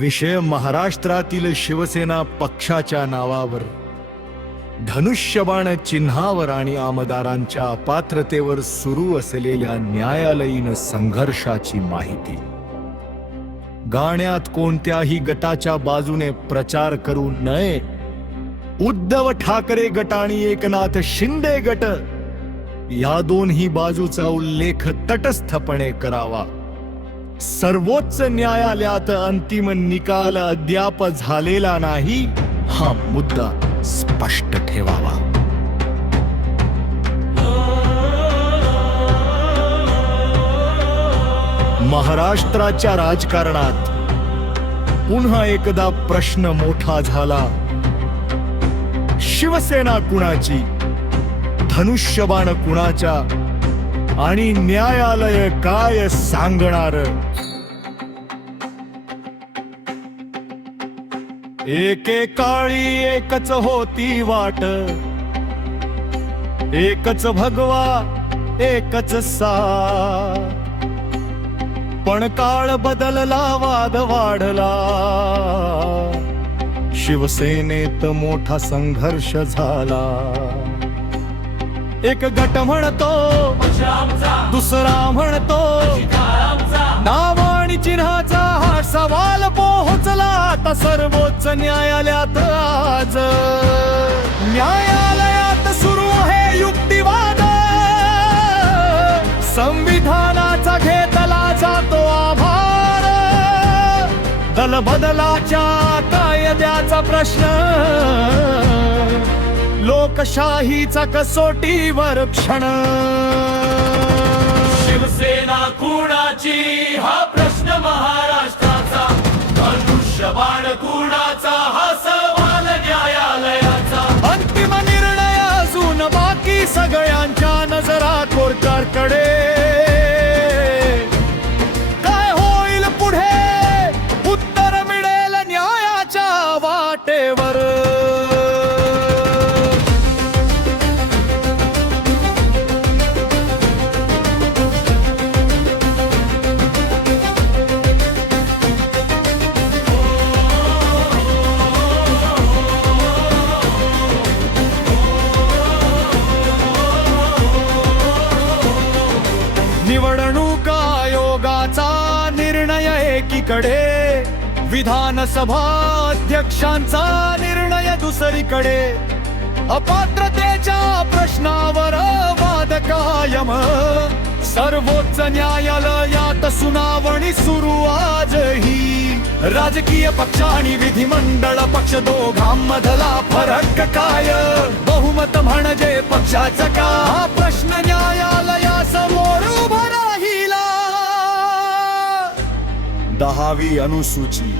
विषय महाराष्ट्रातील शिवसेना पक्षाच्या नावावर, धनुष्यबाण चिन्हावर आणि आमदारांच्या अपात्रतेवर सुरू असलेल्या न्यायालयीन संघर्षाची माहिती. गाण्यात कोणत्याही गटाच्या बाजूने प्रचार करू नये. उद्धव ठाकरे गट आणि एकनाथ शिंदे गट या दोन्ही बाजूचा उल्लेख तटस्थपणे करावा. सर्वोच्च न्यायालयात अंतिम निकाल अद्याप झालेला नाही हा मुद्दा स्पष्ट ठेवावा. महाराष्ट्राच्या राजकारणात पुन्हा एकदा प्रश्न मोठा झाला. शिवसेना कुणाची, धनुष्यबाण कुणाच्या आणि न्यायालय काय सांगणार? एकेकाळी एकच होती वाट, एकच भगवा एकच साथ. पण काळ बदलला, वाद वाढला, शिवसेनेत मोठा संघर्ष झाला. एक गट म्हणतो, दुसरा म्हणतो, नाव आणि चिन्हाचा हा सवाल पोहोचला आता सर्वोच्च न्यायालयात. आज न्यायालयात सुरू आहे युक्तिवाद. संविधानाचा घेतला जातो आभार. दल बदलाच्या कायद्याचा प्रश्न, लोकशाहीचा कसोटीवर क्षण. शिवसेना कुणाची हा प्रश्न महाराष्ट्राचा, धनुष्यबाण कुणाचा हा सवाल न्यायालयाचा. अंतिम निर्णय अजून बाकी, सगळ्यांच्या नजरा कोर्टाकडे. काय होईल पुढे, उत्तर मिळेल न्यायाच्या वाटेवर. निवडणूक आयोगाचा निर्णय एकीकडे, विधानसभा अध्यक्षांचा निर्णय दुसरीकडे. अपात्रतेच्या प्रश्नावर वाद कायम, सर्वोच्च न्यायालयात सुनावणी सुरू आजही. राजकीय पक्ष आणि विधिमंडळ पक्ष दोघांमधला फरक काय, बहुमत म्हणजे पक्षाचं का, हा प्रश्न न्यायालयासमोर उभा राहिला. 10वी अनुसूची,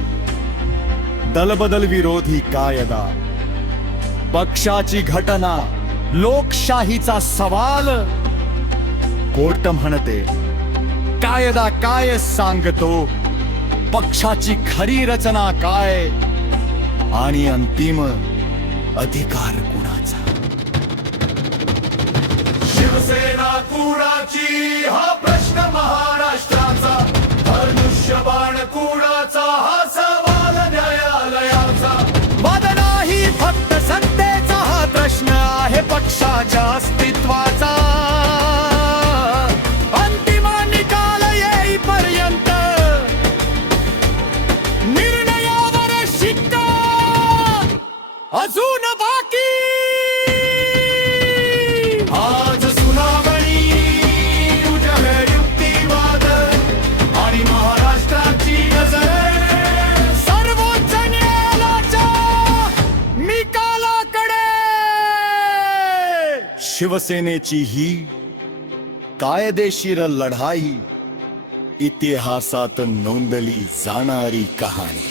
दलबदल विरोधी कायदा, पक्षाची घटना, लोकशाहीचा सवाल. कोर्ट म्हणते कायदा काय सांगतो, पक्षाची खरी रचना काय आणि अंतिम अधिकार कुणाचा. शिवसेना कुणाची हा प्रश्न महाराष्ट्राचा, धनुष्यबाण कुणाचा हा सवाल न्यायालयाचा. वाद नाही फक्त सत्तेचा, हा प्रश्न आहे पक्षाच्या अस्तित्वाचा. अंतिम निकाल येईपर्यंत निर्णयावर शिक्का अजून बाकी. आज सुनावणी, उद्या युक्तिवाद आणि महाराष्ट्राची नजर सर्वोच्च न्यायालयाच्या निकालाकडे. शिवसेनेची ही कायदेशीर लढाई इतिहासात नोंदली जाणारी कहाणी.